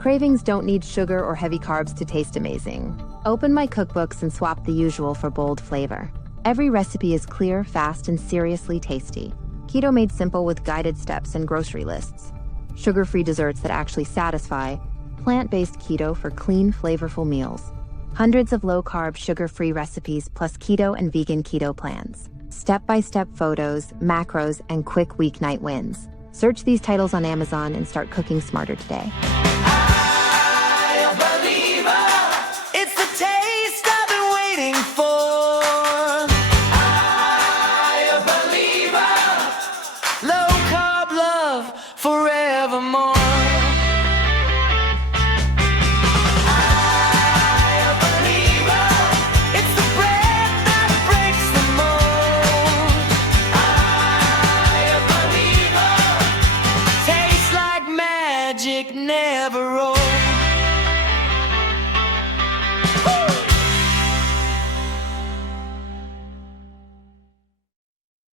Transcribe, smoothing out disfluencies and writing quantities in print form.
Cravings don't need sugar or heavy carbs to taste amazing. Open my cookbooks and swap the usual for bold flavor. Every recipe is clear, fast, and seriously tasty. Keto made simple with guided steps and grocery lists. Sugar-free desserts that actually satisfy. Plant-based keto for clean, flavorful meals. Hundreds of low-carb, sugar-free recipes plus keto and vegan keto plans. Step-by-step photos, macros, and quick weeknight wins. Search these titles on Amazon and start cooking smarter today. It's the taste I've been waiting for. I believe low carb love forevermore. I believe it's the bread that breaks the mold. I believe tastes like magic, never old.